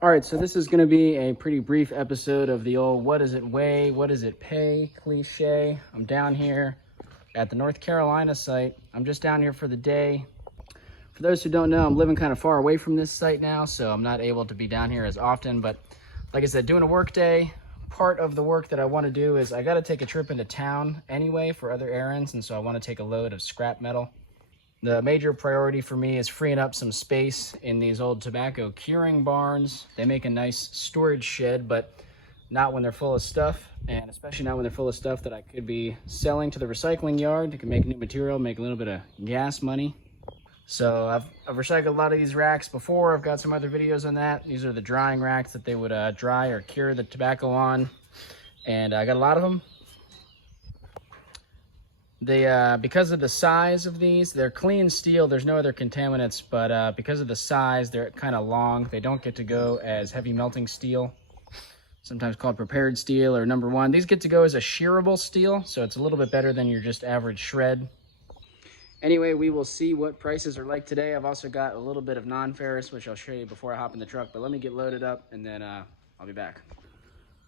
All right, so this is going to be a pretty brief episode of the old what does it weigh, what does it pay cliche. I'm down here at the North Carolina site. I'm just down here for the day. For those who don't know, I'm living kind of far away from this site now, so I'm not able to be down here as often. But like I said, doing a work day, part of the work that I want to do is I got to take a trip into town anyway for other errands, and so I want to take a load of scrap metal. The major priority for me is freeing up some space in these old tobacco curing barns. They make a nice storage shed, but not when they're full of stuff, and especially not when they're full of stuff that I could be selling to the recycling yard to make new material, make a little bit of gas money. So I've recycled a lot of these racks before. I've got some other videos on that. These are the drying racks that they would dry or cure the tobacco on, and I got a lot of them. They because of the size of these, they're clean steel. There's no other contaminants, but because of the size, they're kind of long. They don't get to go as heavy melting steel, sometimes called prepared steel or number one. These get to go as a shearable steel, so it's a little bit better than your just average shred. Anyway, we will see what prices are like today. I've also got a little bit of non-ferrous, which I'll show you before I hop in the truck, but let me get loaded up and then I'll be back.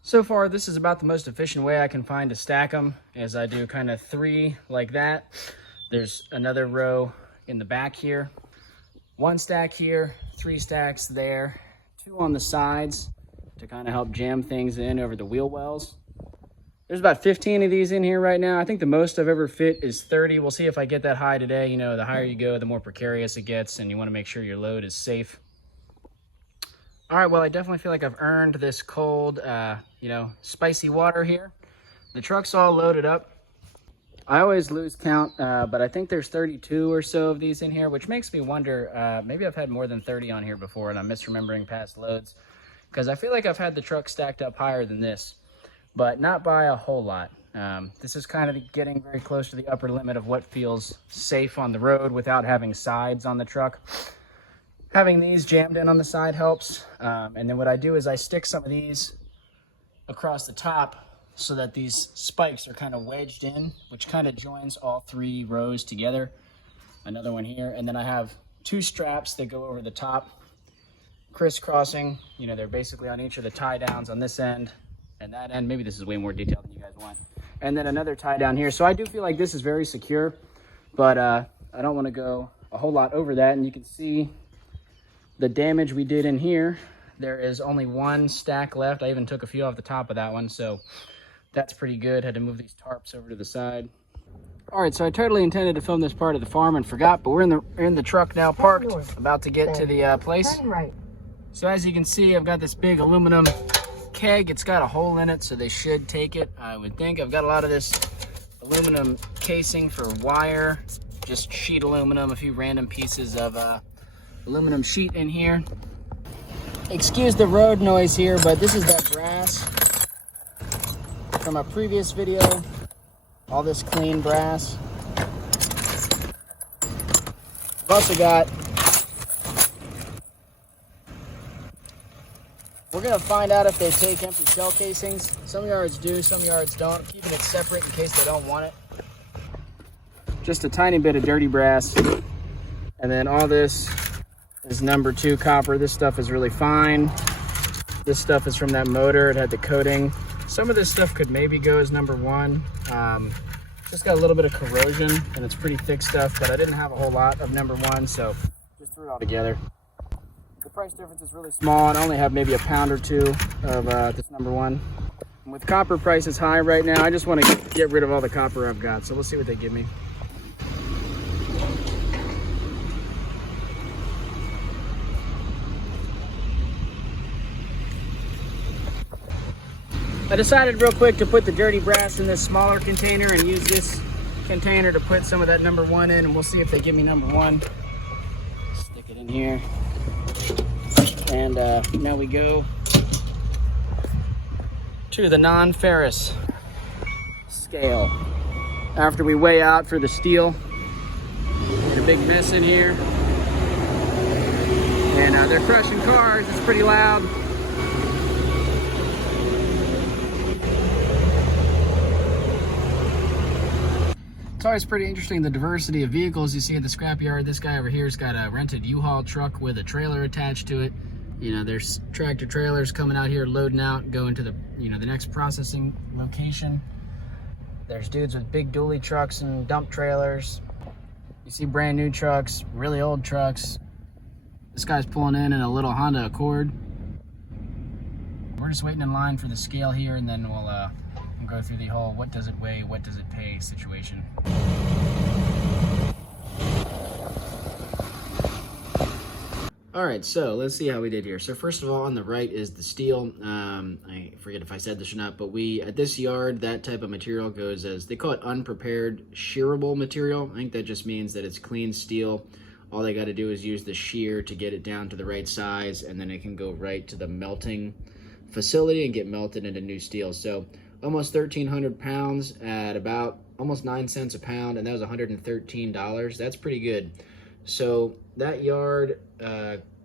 So far, this is about the most efficient way I can find to stack them, as I do kind of 3 like that. There's another row in the back here. 1 stack here, 3 stacks there, 2 on the sides to kind of help jam things in over the wheel wells. There's about 15 of these in here right now. I think the most I've ever fit is 30. We'll see if I get that high today. You know, the higher you go, the more precarious it gets, and you want to make sure your load is safe. All right, well, I definitely feel like I've earned this cold, spicy water here. The truck's all loaded up. I always lose count, but I think there's 32 or so of these in here, which makes me wonder, maybe I've had more than 30 on here before and I'm misremembering past loads, because I feel like I've had the truck stacked up higher than this, but not by a whole lot. This is kind of getting very close to the upper limit of what feels safe on the road without having sides on the truck. Having these jammed in on the side helps. And then what I do is I stick some of these across the top so that these spikes are kind of wedged in, which kind of joins all 3 rows together. Another one here. And then I have 2 straps that go over the top, crisscrossing. You know, they're basically on each of the tie downs on this end and that end. Maybe this is way more detailed than you guys want. And then another tie down here. So I do feel like this is very secure, but I don't want to go a whole lot over that. And you can see the damage we did in here. There is only 1 stack left. I even took a few off the top of that one, so that's pretty good. Had to move these tarps over to the side. All right, so I totally intended to film this part of the farm and forgot, but we're in the truck now, parked, about to get to the place. So as you can see, I've got this big aluminum keg. It's got a hole in it, so they should take it, I would think. I've got a lot of this aluminum casing for wire, just sheet aluminum, a few random pieces of aluminum sheet in here. Excuse the road noise here, but this is that brass from a previous video. All this clean brass. I've also got, we're gonna find out if they take empty shell casings. Some yards do, some yards don't. Keeping it separate in case they don't want it. Just a tiny bit of dirty brass. And then all this is number 2 copper. This stuff is really fine. This stuff is from that motor. It had the coating. Some of this stuff could maybe go as number 1. Just got a little bit of corrosion, and it's pretty thick stuff, but I didn't have a whole lot of number 1, so just threw it all together. The price difference is really small, and I only have maybe a pound or 2 of this number 1. And with copper prices high right now, I just want to get rid of all the copper I've got, so we'll see what they give me. I decided real quick to put the dirty brass in this smaller container and use this container to put some of that number 1 in, and we'll see if they give me number 1. Stick it in here. And now we go to the non-ferrous scale. After we weigh out for the steel, get a big mess in here. And they're crushing cars, it's pretty loud. It's always pretty interesting, the diversity of vehicles you see at the scrapyard. This guy over here's got a rented U-Haul truck with a trailer attached to it. You know, there's tractor trailers coming out here, loading out, going to the, you know, the next processing location. There's dudes with big dually trucks and dump trailers. You see brand new trucks, really old trucks. This guy's pulling in a little Honda Accord. We're just waiting in line for the scale here, and then we'll go through the whole what does it weigh, what does it pay situation. All right, so let's see how we did here. So first of all, on the right is the steel. I forget if I said this or not, but at this yard, that type of material goes as, they call it unprepared shearable material. I think that just means that it's clean steel. All they got to do is use the shear to get it down to the right size, and then it can go right to the melting facility and get melted into new steel. So almost 1,300 pounds at about almost 9 cents a pound, and that was $113. That's pretty good. So that yard,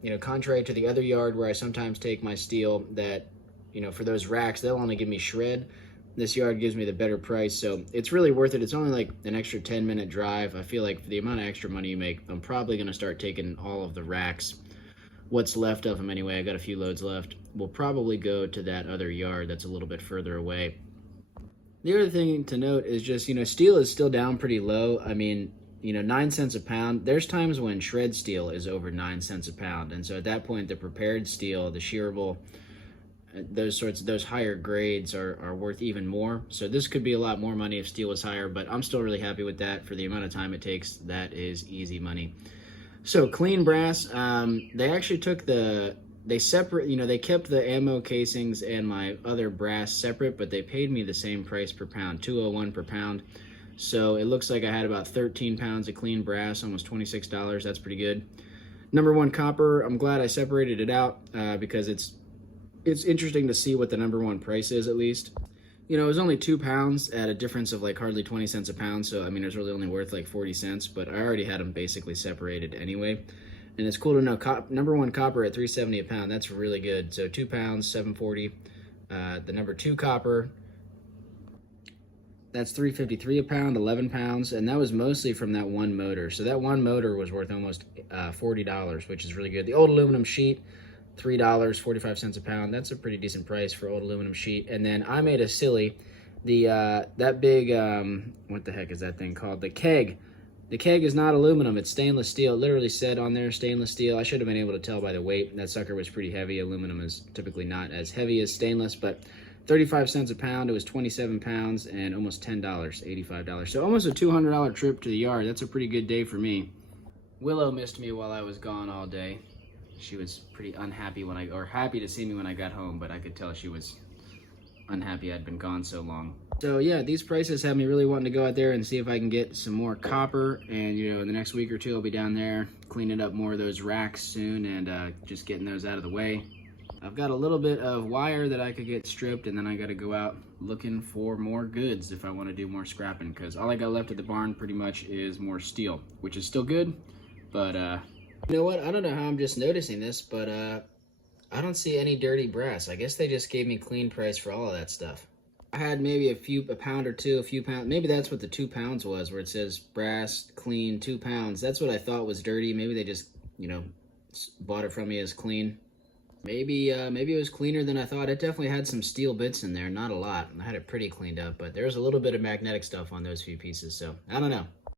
you know, contrary to the other yard where I sometimes take my steel that, you know, for those racks, they'll only give me shred. This yard gives me the better price, so it's really worth it. It's only like an extra 10-minute drive. I feel like for the amount of extra money you make, I'm probably going to start taking all of the racks. What's left of them anyway, I got a few loads left. We'll probably go to that other yard that's a little bit further away. The other thing to note is just, you know, steel is still down pretty low. I mean, you know, 9 cents a pound. There's times when shred steel is over 9 cents a pound. And so at that point, the prepared steel, the shearable, those higher grades are worth even more. So this could be a lot more money if steel was higher, but I'm still really happy with that. For the amount of time it takes, that is easy money. So clean brass, they actually took they separate, you know, they kept the ammo casings and my other brass separate, but they paid me the same price per pound, $2.01 per pound. So it looks like I had about 13 pounds of clean brass, almost $26. That's pretty good. Number 1 copper, I'm glad I separated it out because it's interesting to see what the number 1 price is, at least. You know, it was only 2 pounds at a difference of like hardly 20 cents a pound. So, I mean, it was really only worth like 40 cents, but I already had them basically separated anyway. And it's cool to know number 1 copper at $3.70 a pound. That's really good. So 2 pounds, $7.40. The number 2 copper, that's $3.53 a pound, 11 pounds, and that was mostly from that one motor. So that one motor was worth almost $40, which is really good. The old aluminum sheet, $3, 45 cents a pound. That's a pretty decent price for old aluminum sheet. And then I made a silly, that big, what the heck is that thing called? The keg. The keg is not aluminum, it's stainless steel. It literally said on there, stainless steel. I should have been able to tell by the weight. That sucker was pretty heavy. Aluminum is typically not as heavy as stainless, but 35 cents a pound. It was 27 pounds and almost $10, $85. So almost a $200 trip to the yard. That's a pretty good day for me. Willow missed me while I was gone all day. She was pretty unhappy or happy to see me when I got home, but I could tell she was unhappy I'd been gone so long. So yeah, these prices have me really wanting to go out there and see if I can get some more copper. And you know, in the next week or two, I'll be down there cleaning up more of those racks soon and just getting those out of the way. I've got a little bit of wire that I could get stripped, and then I got to go out looking for more goods if I want to do more scrapping, because all I got left at the barn pretty much is more steel, which is still good, but you know what, I don't know how I'm just noticing this, but I don't see any dirty brass. I guess they just gave me clean price for all of that stuff. I had maybe a pound or two, a few pounds. Maybe that's what the 2 pounds was, where it says brass clean 2 pounds. That's what I thought was dirty. Maybe they just, you know, bought it from me as clean. Maybe it was cleaner than I thought. It definitely had some steel bits in there, not a lot. I had it pretty cleaned up, but there was a little bit of magnetic stuff on those few pieces, so I don't know.